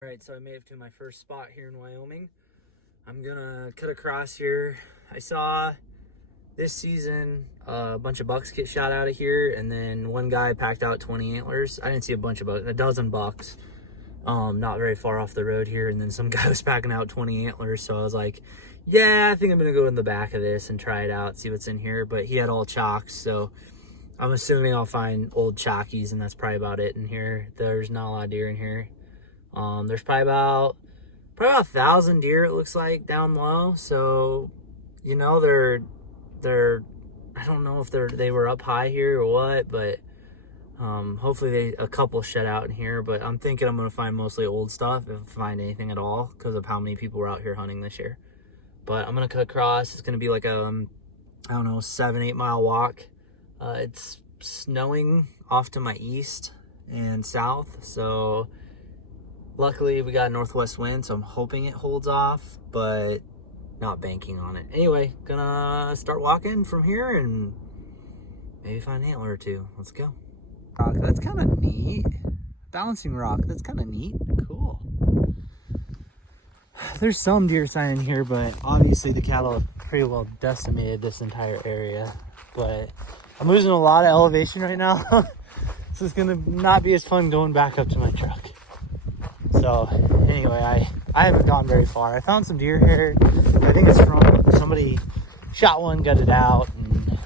All right, so I made it to my first spot here in Wyoming. I'm gonna cut across here. I saw this season a bunch of bucks get shot out of here, and then one guy packed out 20 antlers. I didn't see a bunch of bucks, a dozen bucks, not very far off the road here, and then some guy was packing out 20 antlers. So I was like, yeah, I think I'm gonna go in the back of this and try it out, see what's in here. But he had all chocks, so I'm assuming I'll find old chockies, and that's probably about it in here. There's not a lot of deer in here. There's probably about 1,000 deer, it looks like, down low. So, you know, they're I don't know if they were up high here or what, but hopefully a couple shed out in here. But I'm thinking I'm gonna find mostly old stuff, if I find anything at all, because of how many people were out here hunting this year. But I'm gonna cut across. It's gonna be like a I don't know, 7-8 mile walk. It's snowing off to my east and south, so luckily we got a northwest wind, so I'm hoping it holds off, but not banking on it. Anyway, gonna start walking from here and maybe find an antler or two. Let's go. That's kind of neat. Balancing rock, that's kind of neat. Cool. There's some deer sign in here, but obviously the cattle have pretty well decimated this entire area. But I'm losing a lot of elevation right now. So it's gonna not be as fun going back up to my truck. So anyway, I haven't gone very far. I found some deer here. I think it's from somebody shot one, got it out, and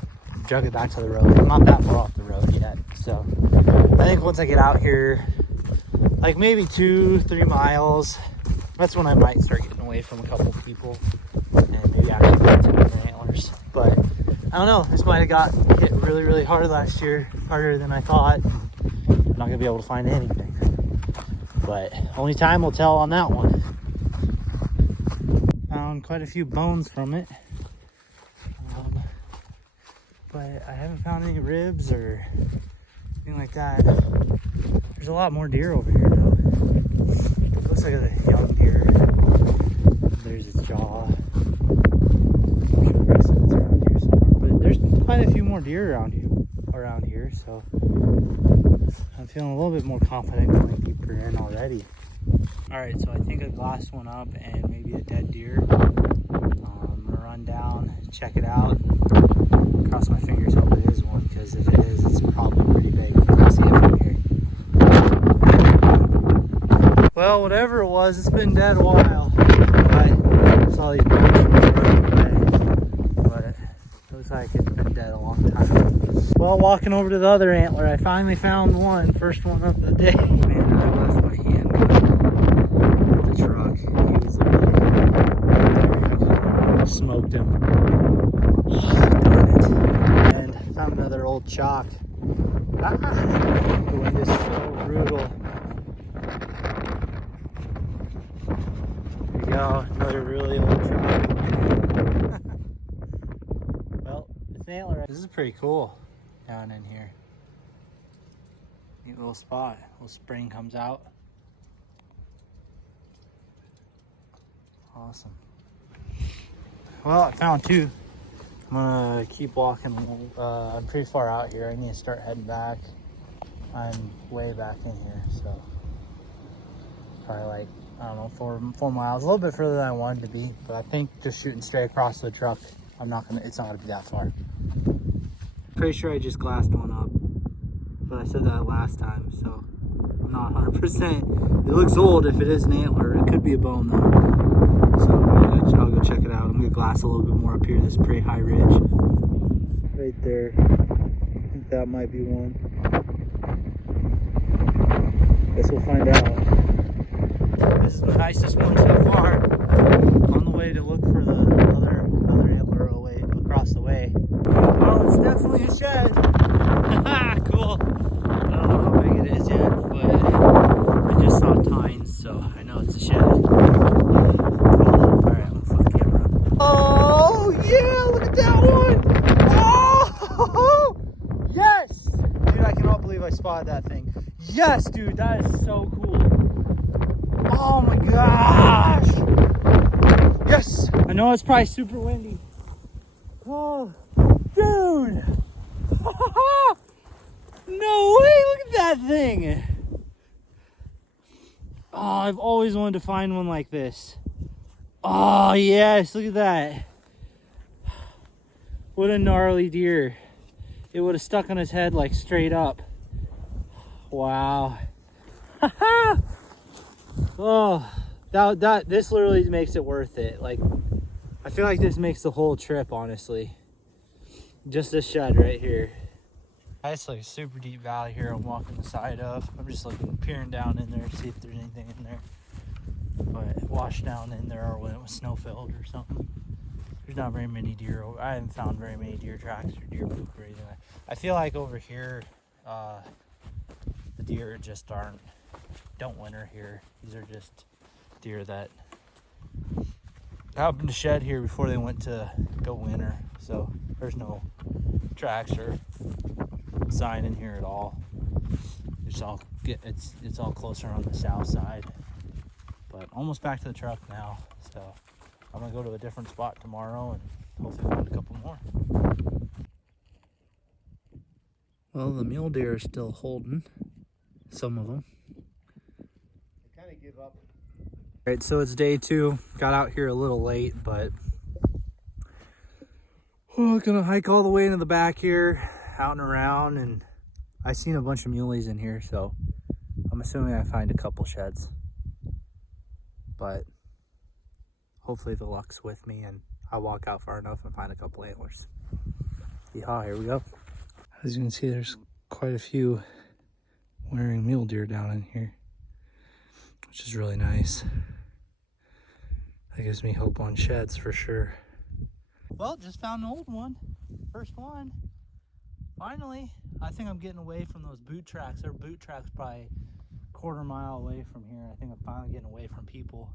drug it back to the road. I'm not that far off the road yet. So I think once I get out here, like maybe 2-3 miles, that's when I might start getting away from a couple people and maybe actually get some other antlers. But I don't know, this might have got hit really, really hard last year, harder than I thought. I'm not gonna be able to find anything. But only time will tell on that one. Found quite a few bones from it. But I haven't found any ribs or anything like that. There's a lot more deer over here though. It looks like a young deer. There's its jaw. I'm sure the rest of it's around here somewhere. But there's quite a few more deer around here, so I'm feeling a little bit more confident going deeper in already. All right, so I think I glassed one up and maybe a dead deer. I'm gonna run down, check it out. Cross my fingers, hope it is one, because if it is, it's probably pretty big if I can see it from here. Well, whatever it was, it's been dead a while. I saw these bones from the road today, but it looks like it's been dead a long time. Well, walking over to the other antler, I finally found one, first one of the day. Man, I left my hand with the truck. He was there. Smoked him. Darn it. And found another old chalk. The wind is so brutal. There you go, another really old chalk. Well, it's an antler. This is pretty cool. Down in here. Neat little spot. Little spring comes out. Awesome. Well, I found two. I'm gonna keep walking. I'm pretty far out here. I need to start heading back. I'm way back in here, so probably like, I don't know, 4 miles. A little bit further than I wanted to be, but I think just shooting straight across the truck, it's not gonna be that far. Pretty sure I just glassed one up, but I said that last time, so I'm not 100%. It looks old if it is an antler. It could be a bone though. So I'll go check it out. I'm gonna glass a little bit more up here. This is pretty high ridge. Right there. I think that might be one. Guess we'll find out. This is the nicest one so far. On the way to look for the other antler across the way. Oh, it's definitely a shed. Cool. I don't know how big it is yet, but I just saw tines, so I know it's a shed. Alright, I'm gonna flip the camera up. Oh, yeah, look at that one. Oh, yes. Dude, I cannot believe I spotted that thing. Yes, dude, that is so cool. Oh my gosh. Yes. I know it's probably super windy. Oh, dude. No way, look at that thing. Oh, I've always wanted to find one like this. Oh, yes, look at that. What a gnarly deer. It would have stuck on his head like straight up. Wow. Oh, this literally makes it worth it. Like, I feel like this makes the whole trip, honestly. Just this shed right here. It's like a super deep valley here I'm walking the side of. I'm just looking, peering down in there to see if there's anything in there. But washed down in there, or when it was snow filled or something. There's not very many deer. I haven't found very many deer tracks or deer poop or anything. I feel like over here, the deer just don't winter here. These are just deer that happened to shed here before they went to go winter. So there's no tracks or sign in here at all. It's all closer on the south side. But almost back to the truck now. So I'm gonna go to a different spot tomorrow and hopefully find a couple more. Well, the mule deer are still holding. Some of them. They kind of give up. All right, so it's day 2. Got out here a little late, but gonna hike all the way into the back here, out and around, and I seen a bunch of muleys in here, so I'm assuming I find a couple sheds. But hopefully the luck's with me and I'll walk out far enough and find a couple antlers. Yeehaw, here we go. As you can see, there's quite a few wearing mule deer down in here, which is really nice. That gives me hope on sheds for sure. Well, just found an old one. First one. Finally. I think I'm getting away from those boot tracks. There are boot tracks probably a quarter mile away from here. I think I'm finally getting away from people.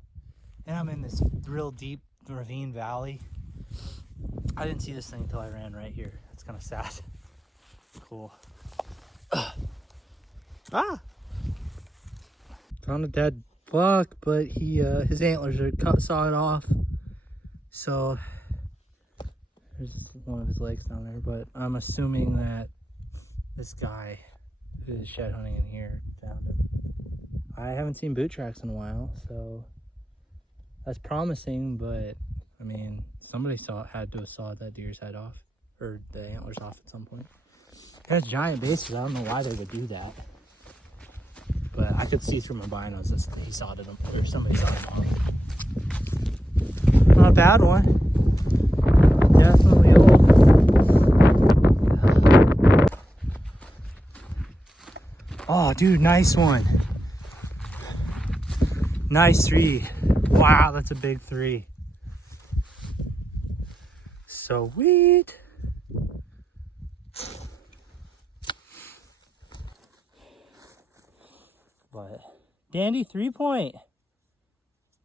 And I'm in this real deep ravine valley. I didn't see this thing until I ran right here. It's kind of sad. Cool. Ah! Found a dead buck, but his antlers are sawed off. So there's one of his legs down there, but I'm assuming that this guy who is shed hunting in here found him. I haven't seen boot tracks in a while, so that's promising, but I mean, somebody had to have sawed that deer's head off, or the antlers off at some point. It has giant bases. I don't know why they would do that, but I could see through my binos that he sawed them, or somebody sawed them off. Not a bad one. Definitely old. Oh, dude, nice one. Nice 3. Wow, that's a big 3. Sweet. But dandy 3-point.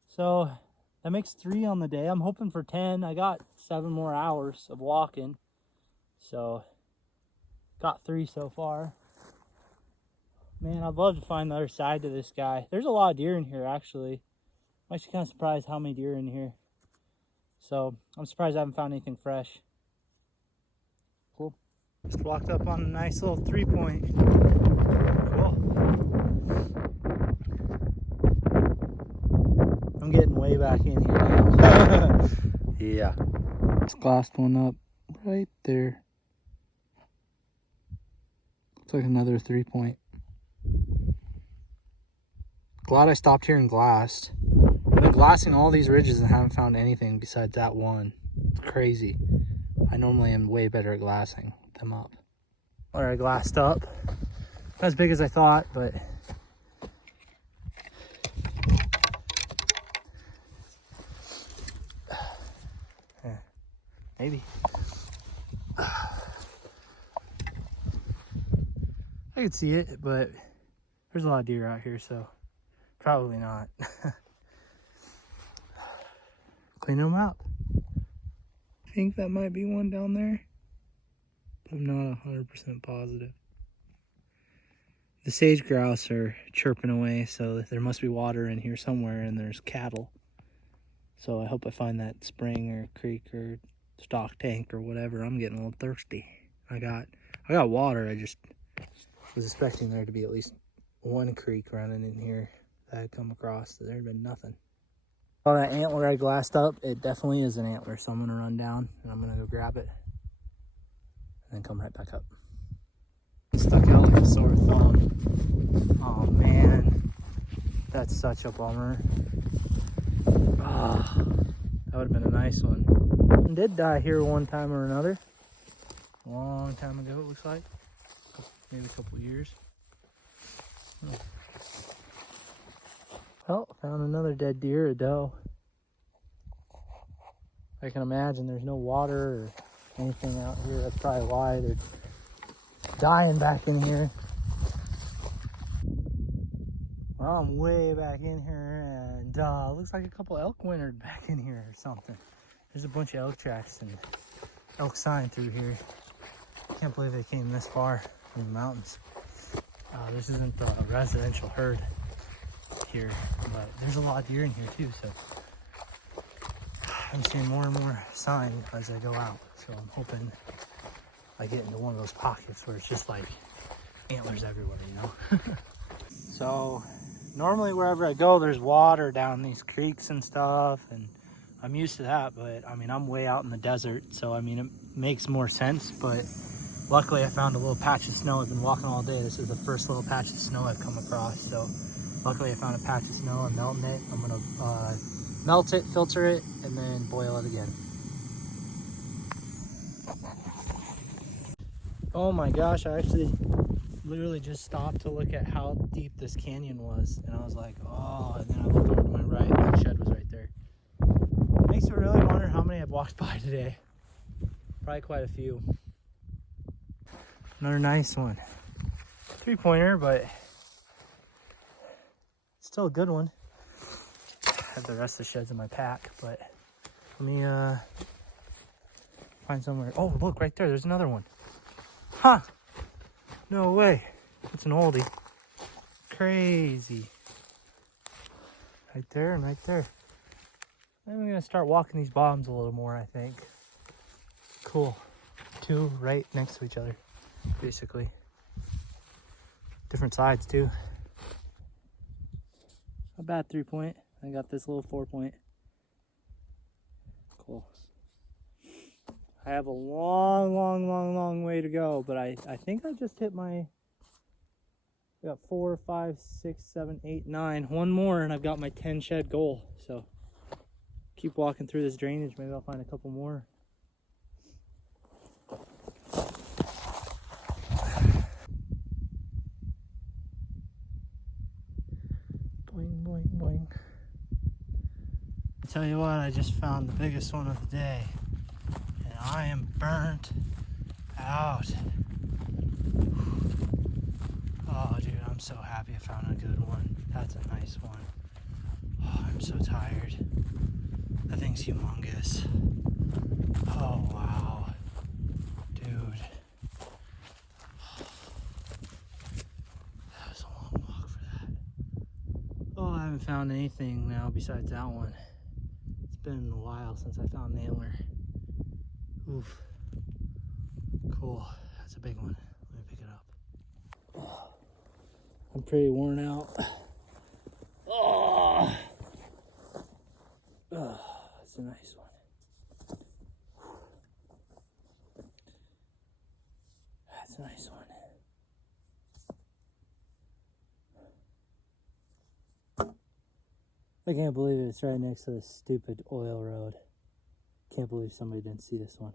So that makes 3 on the day. I'm hoping for 10. I got 7 more hours of walking. So got 3 so far. Man, I'd love to find the other side to this guy. There's a lot of deer in here, actually. I'm actually kind of surprised how many deer are in here. So I'm surprised I haven't found anything fresh. Cool. Just walked up on a nice little 3-point. Cool. I'm getting way back in here now. Yeah. Just glassed one up right there. Looks like another 3-point. Glad I stopped here and glassed. I've been glassing all these ridges and haven't found anything besides that one. It's crazy. I normally am way better at glassing them up. All right, glassed up. Not as big as I thought, but yeah, maybe. I could see it, but there's a lot of deer out here, so probably not. Clean them up. I think that might be one down there, but I'm not 100% positive. The sage grouse are chirping away, so there must be water in here somewhere, and there's cattle. So I hope I find that spring or creek or stock tank or whatever. I'm getting a little thirsty. I got water. I just was expecting there to be at least one creek running in here that I come across. There had been nothing. Oh, that antler I glassed up, it definitely is an antler. So I'm gonna run down and I'm gonna go grab it and then come right back up. Stuck out like a sore thumb. Oh man, that's such a bummer. Ah, that would have been a nice one. I did die here one time or another. A long time ago, it looks like. Maybe a couple years. Well, found another dead deer, a doe. I can imagine there's no water or anything out here. That's probably why they're dying back in here. Well, I'm way back in here, and looks like a couple elk wintered back in here or something. There's a bunch of elk tracks and elk sign through here. Can't believe they came this far from the mountains. This isn't a residential herd here, but there's a lot of deer in here too, so I'm seeing more and more sign as I go out. So I'm hoping I get into one of those pockets where it's just like antlers everywhere, you know? So normally wherever I go, there's water down these creeks and stuff, and I'm used to that, but I mean, I'm way out in the desert, so I mean, it makes more sense, but luckily I found a little patch of snow. I've been walking all day. This is the first little patch of snow I've come across, so luckily I found a patch of snow. I'm melting it. I'm gonna melt it, filter it, and then boil it again. Oh my gosh, I actually literally just stopped to look at how deep this canyon was, and I was like, oh, and then I looked over to my right and the shed was right there. Makes me really wonder how many I've walked by today. Probably quite a few. Another nice one. 3-pointer, but still a good one. I have the rest of the sheds in my pack, but let me find somewhere. Oh, look right there. There's another one. Huh. No way. It's an oldie. Crazy. Right there and right there. I'm going to start walking these bottoms a little more, I think. Cool. Two right next to each other, basically. Different sides, too. Not bad 3-point. I got this little 4-point. Cool. I have a long way to go, but I think I just hit my... I got 4, 5, 6, 7, 8, 9. One more, and I've got my 10 shed goal. So keep walking through this drainage. Maybe I'll find a couple more. Boing, boing, boing. Tell you what, I just found the biggest one of the day, and I am burnt out. Oh, dude, I'm so happy I found a good one. That's a nice one. Oh, I'm so tired. That thing's humongous. Oh, wow. Dude. That was a long walk for that. Oh, I haven't found anything now besides that one. It's been a while since I found an antler. Oof. Cool. That's a big one. Let me pick it up. Oh, I'm pretty worn out. Oh, that's a nice one. That's a nice one. I can't believe it's right next to this stupid oil road. Can't believe somebody didn't see this one.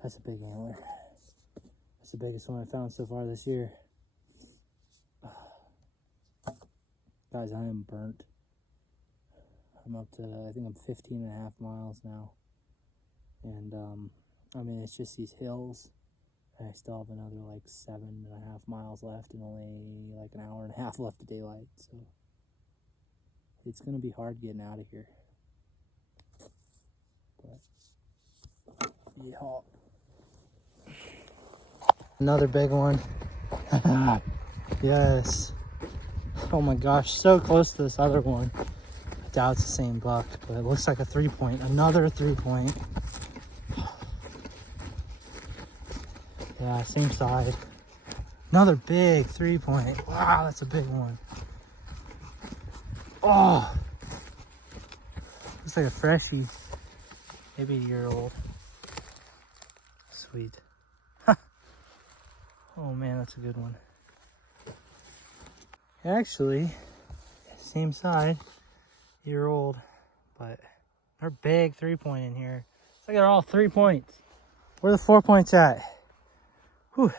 That's a big antler. That's the biggest one I found so far this year. Guys, I am burnt. I'm up to, I think I'm 15 and a half miles now. And, I mean, it's just these hills. And I still have another like 7.5 miles left and only like an hour and a half left of daylight. So it's going to be hard getting out of here. But, yeah. Another big one. Yes. Oh my gosh, so close to this other one. I doubt it's the same buck, but it looks like a 3-point. Another 3-point. Yeah, same side. Another big 3-point. Wow, that's a big one. Oh, looks like a freshie, maybe a year old. Sweet. Oh man, that's a good one. Actually, same side, year old, but they're big 3-point in here. It's like they're all 3 points. Where are the 4 points at? Whew.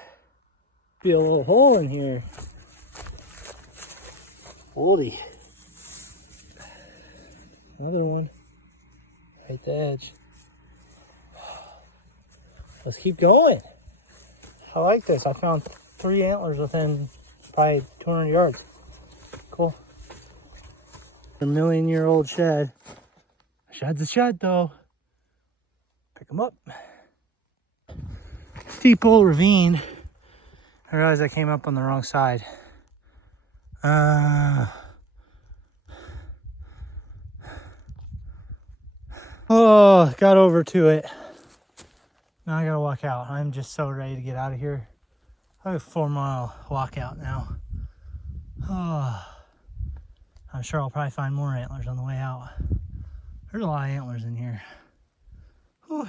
Be a little hole in here. Oldie. Another one. Right at the edge. Let's keep going. I like this. I found 3 antlers within probably 200 yards. Cool. A million-year-old shed. Shed's a shed, though. Pick them up. Steep old ravine. I realized I came up on the wrong side. Oh, got over to it. Now I gotta walk out. I'm just so ready to get out of here. I have a 4-mile walk out now. Oh, I'm sure I'll probably find more antlers on the way out. There's a lot of antlers in here. Whew.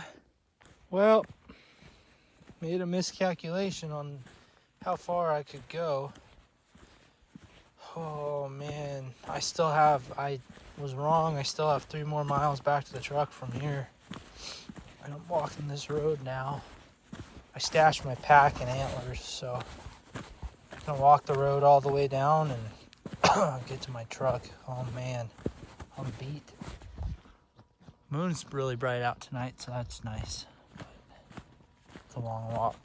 Well, made a miscalculation on how far I could go. Oh man, I was wrong. I still have 3 more miles back to the truck from here. And I'm walking this road now. I stashed my pack and antlers, so I'm gonna walk the road all the way down and get to my truck. Oh man, I'm beat. Moon's really bright out tonight, so that's nice. But it's a long walk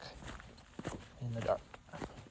in the dark.